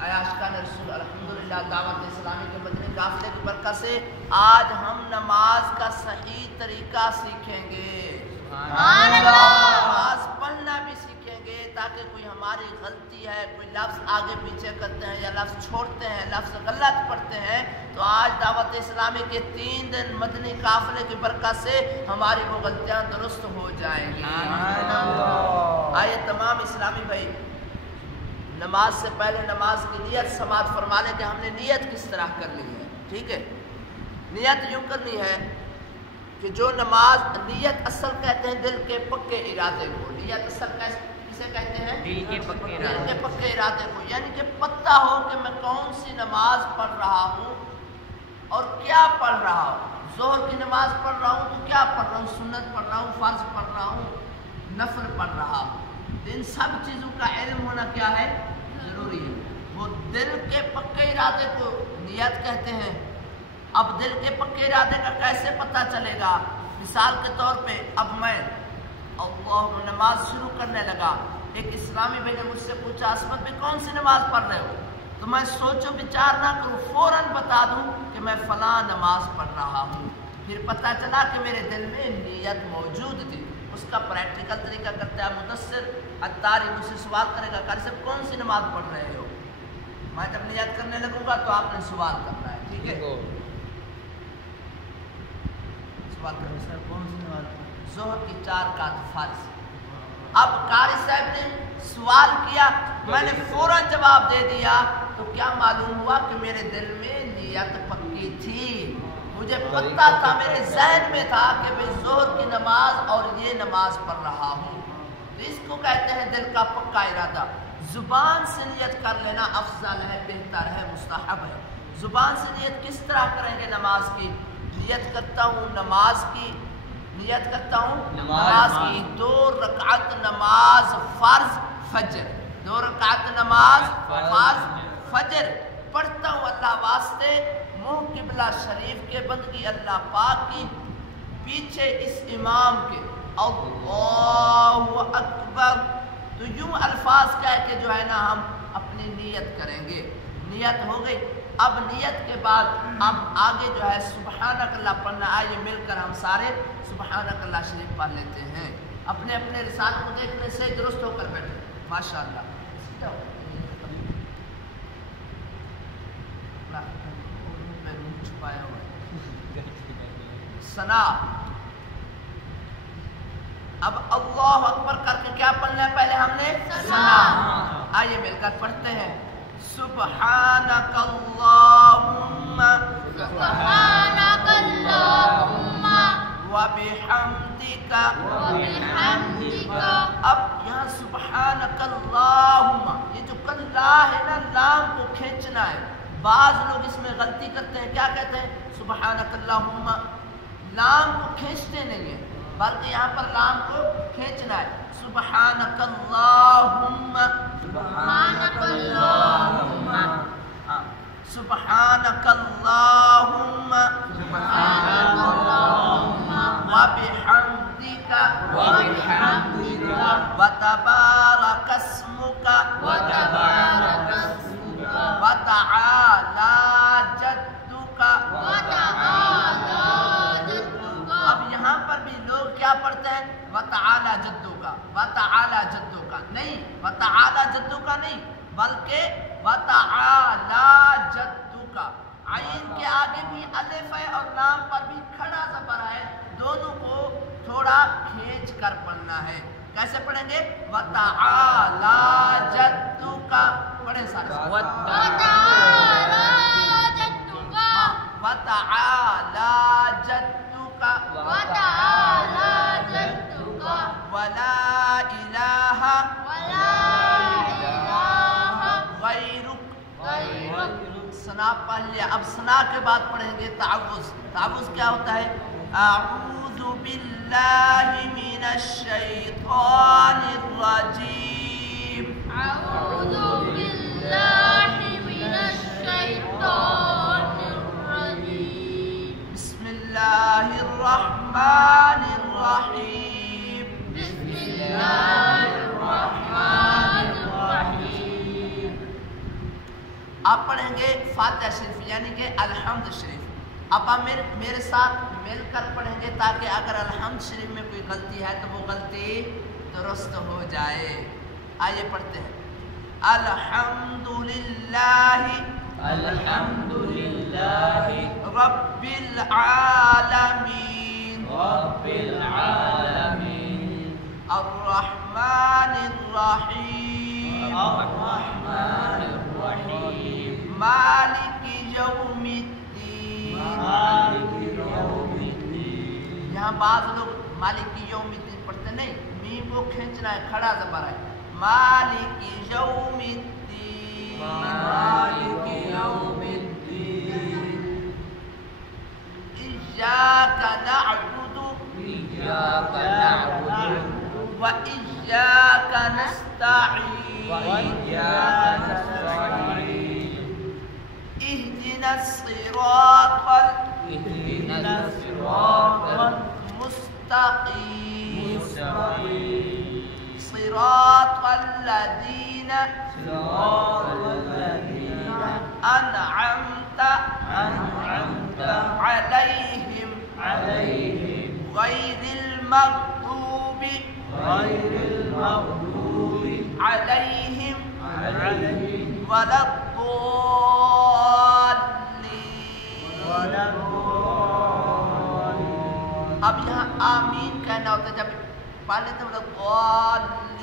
عاشقان رسول الحمدللہ دعوت اسلامی کے مدنی قافلے کی برکت سے آج ہم نماز کا صحیح طریقہ سیکھیں گے، نماز پڑھنا بھی سیکھیں گے تاکہ کوئی ہماری غلطی ہے، کوئی لفظ آگے پیچھے کرتے ہیں یا لفظ چھوڑتے ہیں، لفظ غلط پڑھتے ہیں تو آج دعوت اسلامی کے 3 دن مدنی قافلے کی برکت سے ہماری وہ غلطیاں درست ہو جائیں گی۔ آئیے تمام اسلامی بھائی نماز سے پہلے نماز کی نیت سماعت فرما لیں کہ ہم نے نیت کس طرح کرنی ہے، ٹھیک ہے؟ نیت یوں کرنی ہے کہ جو نماز نیت اصل کہتے ہیں دل کے پکے ارادے کو، نیت اصل کسے کہتے ہیں؟ دل کے پکے ارادے کو، یعنی کہ پتہ ہو کہ میں کون سی نماز پڑھ رہا ہوں اور کیا پڑھ رہا ہوں۔ ظہر کی نماز پڑھ رہا ہوں تو کیا پڑھ رہا ہوں؟ سنت پڑھ رہا ہوں، فرض پڑھ رہا ہوں، نفل پڑھ رہا ہوں۔ ان سب چیزوں کا علم ہونا کیا ہے؟ ضروری ہے۔ وہ دل کے پکے ارادے کو نیت کہتے ہیں۔ اب دل کے پکے ارادے کا کیسے پتہ چلے گا؟ مثال کے طور پہ اب میں نماز شروع کرنے لگا، ایک اسلامی بھائی نے مجھ سے پوچھا عصمت بھی کون سی نماز پڑھ رہے ہو؟ تو میں سوچو بچار نہ کروں، فوراً بتا دوں کہ میں فلاں نماز پڑھ رہا ہوں۔ پھر پتہ چلا کہ میرے دل میں نیت موجود تھی۔ اس کا پریکٹیکل طریقہ کرتا ہے مدثر عطاری مجھ سے سوال کرے گا قاری صاحب کون سی نماز پڑھ رہے ہو؟ میں جب نیت کرنے لگوں گا تو آپ نے سوال کرنا ہے، ٹھیک ہے؟ سوال کریں سر کون سی نماز؟ ظہر کی 4 رکعت فرض۔ اب قاری صاحب نے سوال کیا، میں نے فوراً جواب دے دیا تو کیا معلوم ہوا کہ میرے دل میں نیت پکی تھی، مجھے پتہ تھا، میرے ذہن میں تھا کہ میں ظہر کی نماز اور یہ نماز پڑھ رہا ہوں۔ تو اس کو کہتے ہیں دل کا پکا ارادہ۔ زبان سے نیت کر لینا افضل ہے، بہتر ہے، مستحب ہے۔ زبان سے نیت کس طرح کریں گے؟ نماز کی نیت کرتا ہوں، نماز کی نیت کرتا ہوں، نماز کی 2 رکعت نماز فرض فجر، 2 رکعت نماز فرض فجر پڑھتا ہوں اللہ واسطے، منہ قبلہ شریف کے بندگی اللہ پاک کی، پیچھے اس امام کے اللہ اکبر۔ تو یوں الفاظ کہہ کے جو ہے نا ہم اپنی نیت کریں گے۔ نیت ہو گئی۔ اب نیت کے بعد اب آگے جو ہے سبحانک اللہ پڑھنا۔ آئیے مل کر ہم سارے سبحانک اللہ شریف پڑھ لیتے ہیں، اپنے اپنے رسالے کو دیکھنے سے درست ہو کر بیٹھے ماشاءاللہ۔ چھپایا ہوا ثنا۔ اب اللہ اکبر کر کے کیا پڑھنا ہے؟ پہلے ہم نے ثنا۔ آئیے مل کر پڑھتے ہیں سبحانک اللہم سبحانک اللہم وبحمدک وبحمدک۔ اب یہاں سبحانک اللہم، یہ جو کلّا ہے نا لام کو کھینچنا ہے۔ بعض لوگ اس میں غلطی کرتے ہیں، کیا کہتے ہیں؟ سبحانک اللہم، لام کو کھینچتے نہیں ہیں بلکہ یہاں پر لام کو کھینچنا ہے۔ سبحانک اللہم، سبحانک اللہم، سبحانک اللہم سبحانک اللہم وبحمدک وبحمدک وتبارک اسمک وتبارک اسمک وتعالی جدک۔ وتعالی جدک۔ اب یہاں پر بھی لوگ کیا پڑھتے ہیں؟ وتعالی جدک، وتعالی جدک نہیں، وتعالی جدک نہیں بلکہ وتعالی جدک۔ عین کے آگے بھی الف ہے اور لام پر بھی کھڑا زبر ہے، دونوں کو تھوڑا کھینچ کر پڑھنا ہے۔ کیسے پڑھیں گے؟ وتعالی جدک، پڑھیں سارے وتعالی جدک، وتعالی جدک وتعالی جدک ولا الہ ولا الہ غیرک۔ غیرک۔ ثنا پڑھ لیا، اب ثنا کے بعد پڑھیں گے تعوذ۔ تعوذ کیا ہوتا ہے؟ اعوذ باللہ من الشیطان الرجیم، اعوذ باللہ من الشیطان الرجیم، بسم اللہ الرحمن الرحیم، بسم اللہ الرحمن الرحیم، آپ پڑھیں گے فاتحہ شریف یعنی کہ الحمد شریف. اب آپ میرے ساتھ مل کر پڑھیں گے تاکہ اگر الحمد شریف میں کوئی غلطی ہے تو وہ غلطی درست ہو جائے. آئیے پڑھتے ہیں. الحمدللہ رب العالمین الرحمن الرحیم مالک یوم الدین. یہاں بعض لوگ مالک یوم الدین پڑھتے نہیں، میم کو کھینچنا ہے، کھڑا زبر ہے. مالک یوم الدین ایاک نعبد و ایاک نستعین اهدنا الصراط المستقیم صراط الذین أنعمت عليهم غير المغضوب عليهم ولا الضالين. اب یہاں آمین کہنا ہوتا ہے، جب پڑھ لیتے ہیں الضالین.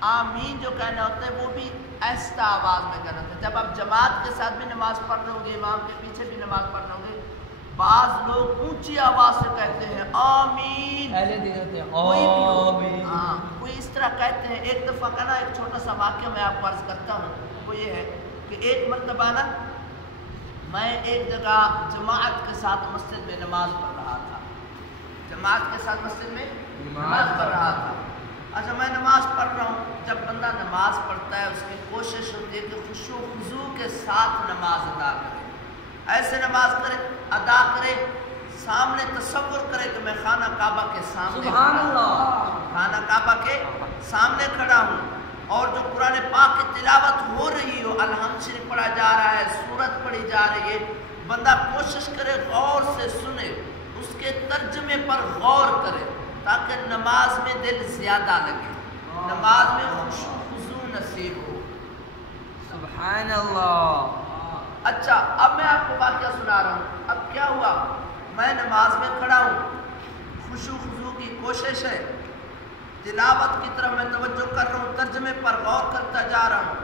آمین جو کہنا ہوتا ہے وہ بھی ایسا آواز میں کہنا ہوتا ہے. جب آپ جماعت کے ساتھ بھی نماز پڑھ رہے ہوں گے، امام کے پیچھے بھی نماز پڑھ رہے ہوں گے، بعض لوگ اونچی آواز سے کہتے ہیں آمین. کوئی اس طرح کہتے ہیں. ایک دفعہ کا نا ایک چھوٹا سا واقعہ میں آپ کو عرض کرتا ہوں. وہ یہ ہے کہ ایک مرتبہ نا میں ایک جگہ جماعت کے ساتھ مسجد میں نماز پڑھ رہا تھا. جماعت کے ساتھ مسجد میں نماز پڑھ رہا تھا. اچھا میں نماز پڑھ رہا ہوں. جب بندہ نماز پڑھتا ہے اس کی کوشش ہوتی ہے کہ خشوع و خضوع کے ساتھ نماز ادا کرے. ایسے نماز کرے، ادا کرے، سامنے تصور کرے کہ میں خانہ کعبہ کے سامنے خانہ کعبہ کے سامنے کھڑا ہوں اور جو قرآن پاک کی تلاوت ہو رہی ہو، الحمد شریف پڑھا جا رہا ہے، سورت پڑھی جا رہی ہے. بندہ کوشش کرے غور سے سنے، اس کے ترجمے پر غور کرے تاکہ نماز میں دل زیادہ لگے، نماز میں خشوع و خضوع نصیب ہو. سبحان اللہ. اچھا اب میں آپ کو واقعہ سنا رہا ہوں. اب کیا ہوا، میں نماز میں کھڑا ہوں، خشوع و خضوع کی کوشش ہے، تلاوت کی طرف میں توجہ کر رہا ہوں، ترجمے پر غور کرتا جا رہا ہوں.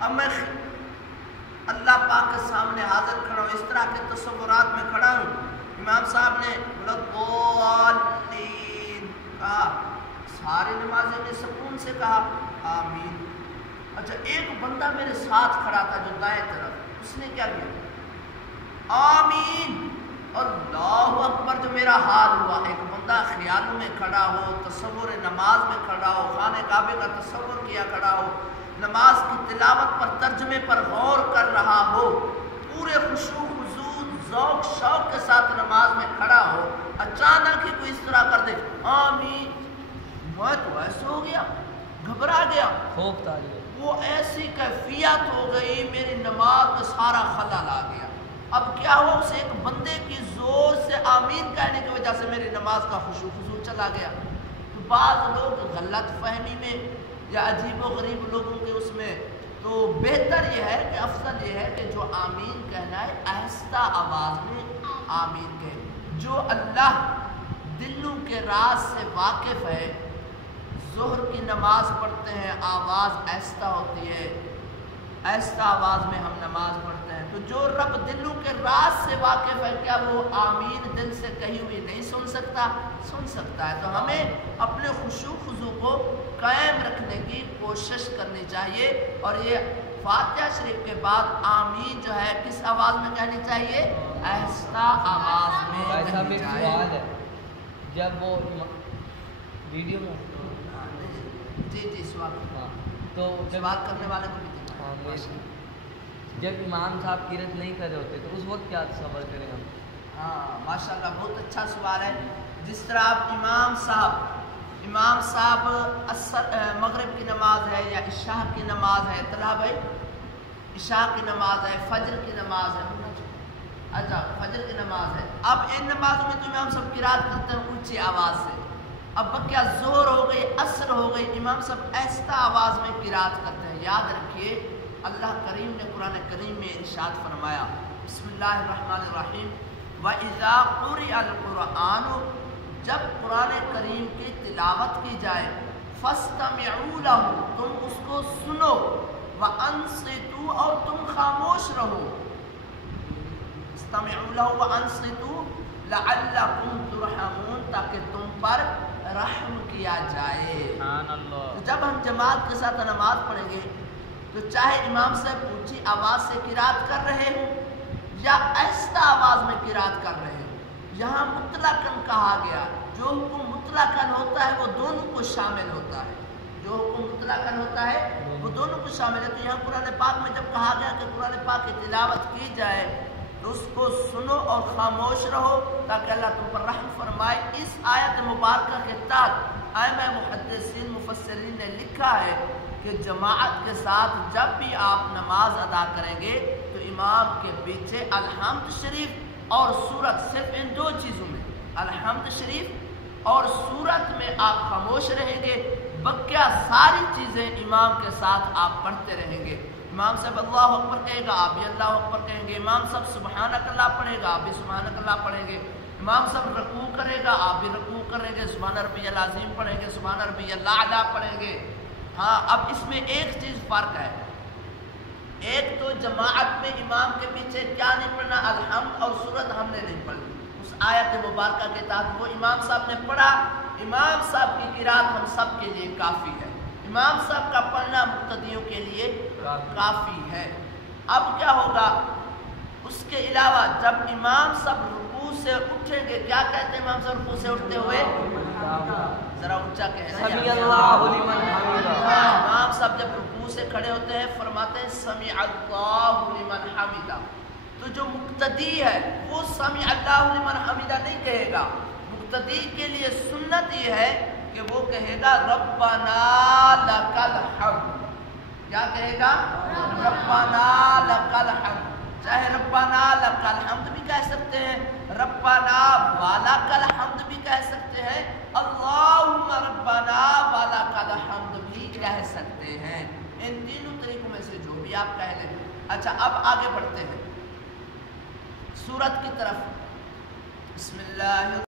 اب میں اللہ پاک کے سامنے حاضر کھڑا ہوں، اس طرح کے تصورات میں کھڑا ہوں. امام صاحب نے الضالین کہا، سارے نمازیں نے سکون سے کہا آمین. اچھا ایک بندہ میرے ساتھ کھڑا تھا جو دائیں طرف، اس نے کیا کیا آمین اللہ اکبر. جو میرا حال ہوا، ایک بندہ خیالوں میں کھڑا ہو، تصور نماز میں کھڑا ہو، خانہ کعبے کا تصور کیا کھڑا ہو، نماز کی تلاوت پر ترجمے پر غور کر رہا ہو، پورے خشوع خضوع ذوق شوق کے ساتھ نماز میں کھڑا ہو، اچانک ہی کوئی اس طرح کر دے آمین. میں تو ایسے ہو گیا، گھبرا گیا، خوف تاری. وہ ایسی کیفیت ہو گئی، میری نماز میں سارا خلل آ گیا. اب کیا ہوا، اسے ایک بندے کی زور سے آمین کہنے کی وجہ سے میری نماز کا خشوع خضوع چلا گیا. تو بعض لوگ غلط فہمی میں یا عجیب و غریب لوگوں کے اس میں، تو بہتر یہ ہے کہ افضل یہ ہے کہ جو آمین کہنا ہے آہستہ آواز میں آمین کہے. جو اللہ دلوں کے راز سے واقف ہے، ظہر کی نماز پڑھتے ہیں، آواز آہستہ ہوتی ہے، آہستہ آواز میں ہم نماز پڑھتے ہیں. تو جو رب دلوں کے راز سے واقف ہے، کیا وہ آمین دل سے کہی ہوئی نہیں سن سکتا؟ سن سکتا ہے. تو ہمیں اپنے خشوع خضوع کو قائم رکھنے کی کوشش کرنی چاہیے. اور یہ فاتحہ شریف کے بعد آمین جو ہے کس آواز میں کہنی چاہیے؟ آہستہ آواز میں کہنی چاہیے. سوال ہے، جب وہ ویڈیو میں جی سوال، تو سوال کرنے والے کو بھی دینا. جب امام صاحب قرأت نہیں کر رہے ہوتے تو اس وقت کیا تصور کریں ہم؟ ہاں ماشاءاللہ بہت اچھا سوال ہے. جس طرح آپ امام صاحب مغرب کی نماز ہے یا عشاء کی نماز ہے، طلحہ بھائی عشاء کی نماز ہے، فجر کی نماز ہے، اچھا فجر کی نماز ہے۔ اب ان نمازوں میں تو امام سب قرات کرتے ہیں اونچی آواز سے۔ اب کیا زور ہو گئی، عصر ہو گئی، امام سب ایسا آواز میں قرات کرتے ہیں۔ یاد رکھیے اللہ کریم نے قرآن کریم میں ارشاد فرمایا، بسم اللہ الرحمن الرحیم، وَإِذَا قُرِئَ الْقُرْآنُ، جب قرآن کریم کی تلاوت کی جائے، فَاسْتَمِعُوا لَهُ، تم اس کو سنو، وَأَنصِتُوا، اور تم خاموش رہو، استمعوا له وانصتوا لعلكم ترحمون، تاکہ تم پر رحم کیا جائے۔ سبحان اللہ۔ تو جب ہم جماعت کے ساتھ نماز پڑھیں گے تو چاہے امام صاحب اونچی آواز سے قرات کر رہے ہوں یا آہستہ آواز میں قرات کر رہے ہوں، یہاں مطلقاً کہا گیا، جو حکم مطلقاً ہوتا ہے وہ دونوں کو شامل ہوتا ہے، جو حکم مطلقاً ہوتا ہے وہ دونوں کو شامل ہے۔ تو یہاں قرآن پاک میں جب کہا گیا کہ قرآن پاک کی تلاوت کی جائے تو اس کو سنو اور خاموش رہو تاکہ اللہ تم پر رحم فرمائے۔ اس آیت مبارکہ کے تحت ائمہ محدثین مفسرین نے لکھا ہے کہ جماعت کے ساتھ جب بھی آپ نماز ادا کریں گے تو امام کے پیچھے الحمد شریف اور سورت، صرف ان دو چیزوں میں، الحمد شریف اور سورت میں آپ خاموش رہیں گے، بقیہ ساری چیزیں امام کے ساتھ آپ پڑھتے رہیں گے۔ امام صاحب اللہ اکبر کہے گا، آپ بھی اللہ اکبر کہیں گے۔ امام صاحب سبحانک اللہ پڑھے گا، آپ بھی سبحانک اللہ پڑھیں گے۔ امام صاحب رکوع کرے گا، آپ بھی رکوع کریں گے، سبحان ربی العظیم پڑھیں گے، سبحان ربی الاعلیٰ پڑھیں گے۔ ہاں اب اس میں ایک چیز فرق ہے، ایک تو جماعت میں امام کے پیچھے کیا نہیں پڑھنا، الحمد اور سورت ہم نے نہیں پڑھی، اس آیت مبارکہ کے تحت وہ امام صاحب نے پڑھا، امام صاحب کی قرات ہم سب کے لیے کافی ہے، امام صاحب کا پڑھنا مقتدیوں کے لیے کافی ہے۔ اب کیا ہوگا، اس کے علاوہ جب امام صاحب رکوع سے اٹھیں گے، کیا کہتے ہیں امام صاحب رکوع سے اٹھتے ہوئے؟ ذرا اونچا کہیں۔ سمیع اللہ لمن حمدہ۔ امام صاحب جب رکوع سے کھڑے ہوتے ہیں فرماتے ہیں سمیع اللہ لمن حمدہ، تو جو مقتدی ہے وہ سمیع اللہ لمن حمدہ نہیں کہے گا، مقتدی کے لیے سنت یہ ہے کہ وہ کہے گا ربنا لک الحمد، کیا کہے گا؟ ربنا لک الحمد، چاہے ربنا لک الحمد بھی کہہ سکتے ہیں، ربنا ولک الحمد بھی کہہ سکتے ہیں، اللہم ربنا ولک الحمد بھی کہہ سکتے ہیں، ان تینوں طریقوں میں سے جو بھی آپ کہہ لیں۔ اچھا اب آگے بڑھتے ہیں سورت کی طرف، بسم اللہ